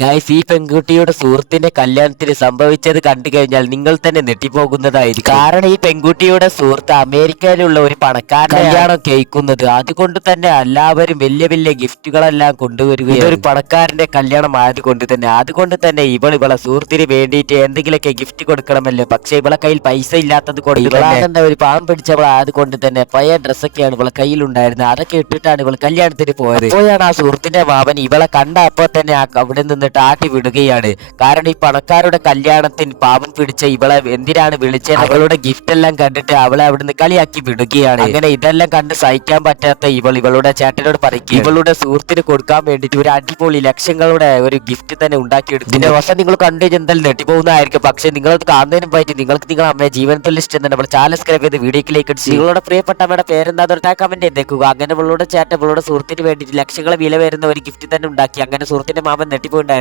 Guys, ഈ പെൺകുട്ടിയുടെ സുഹൃത്തിന്റെ കല്യാണത്തിന് സംഭവിച്ചത് കണ്ടു കഴിഞ്ഞാൽ നിങ്ങൾ തന്നെ നെട്ടിപ്പോകുന്നതായിരിക്കും. കാരണം ഈ പെൺകുട്ടിയുടെ സുഹൃത്ത് അമേരിക്കയിലുള്ള ഒരു പണക്കാരന്റെ കല്യാണം കേൾക്കുന്നത്. അതുകൊണ്ട് തന്നെ എല്ലാവരും വലിയ വലിയ ഗിഫ്റ്റുകളെല്ലാം കൊണ്ടുവരികയും ഇതൊരു പണക്കാരന്റെ കല്യാണം ആയതുകൊണ്ട് തന്നെ ഇവളെ സുഹൃത്തിന് വേണ്ടിയിട്ട് എന്തെങ്കിലുമൊക്കെ ഗിഫ്റ്റ് കൊടുക്കണമല്ലോ. പക്ഷെ ഇവളെ കയ്യിൽ പൈസ ഇല്ലാത്തത് കൊണ്ട് ഇവളാകണ്ട ഒരു പാവം പിടിച്ചവളായതുകൊണ്ട് തന്നെ പഴയ ഡ്രസ്സൊക്കെയാണ് ഇവളെ കയ്യിലുണ്ടായിരുന്നത്. അതൊക്കെ ഇട്ടിട്ടാണ് ഇവൾ കല്യാണത്തിന് പോയത്. അപ്പോഴാണ് ആ സുഹൃത്തിന്റെ മാമൻ ഇവളെ കണ്ട അപ്പോൾ തന്നെ അവിടെ നിന്ന് ആട്ടി വിടുകയാണ്. കാരണം ഈ പണക്കാരുടെ കല്യാണത്തിന് പാവം പിടിച്ച ഇവളെ എന്തിനാണ് വിളിച്ചത്, അവളുടെ ഗിഫ്റ്റ് എല്ലാം കണ്ടിട്ട് അവളെ അവിടുന്ന് കളിയാക്കി വിടുകയാണ്. അങ്ങനെ ഇതെല്ലാം കണ്ട് സഹിക്കാൻ പറ്റാത്ത ഇവളുടെ ചേട്ടനോട് പറയും ഇവളുടെ സുഹൃത്തിന് കൊടുക്കാൻ വേണ്ടിട്ട് ഒരു അടിപൊളി ലക്ഷങ്ങളുടെ ഒരു ഗിഫ്റ്റ് തന്നെ ഉണ്ടാക്കിയെടുക്കും. ഇതിന്റെ വശം നിങ്ങൾ കണ്ടു എന്തായാലും നെട്ടിപ്പോകുന്നതായിരിക്കും. പക്ഷെ നിങ്ങളത് കാണുന്നതിനും പറ്റി നിങ്ങൾക്ക് നിങ്ങളുടെ അമ്മയെ ജീവനത്തിൽ ഇഷ്ടം തന്നെ നമ്മൾ ചാനൽ സബ്സ്ക്രൈബ് ചെയ്ത് വീഡിയോയിലേക്ക് അടിച്ച് നിങ്ങളുടെ പ്രിയപ്പെട്ട അമ്മയുടെ പേരെന്താ കമന്റ് ചെയ്തേക്കുക. അങ്ങനെ ഇവളുടെ ചേട്ടൻ ഇവളുടെ സുഹൃത്തിന് വേണ്ടിയിട്ട് ലക്ഷങ്ങളെ വില വരുന്ന ഒരു ഗിഫ്റ്റ് തന്നെ ഉണ്ടാക്കി. അങ്ങനെ സുഹൃത്തിന്റെ മാമൻ നെട്ടിപ്പോയിണ്ടായിരുന്നു.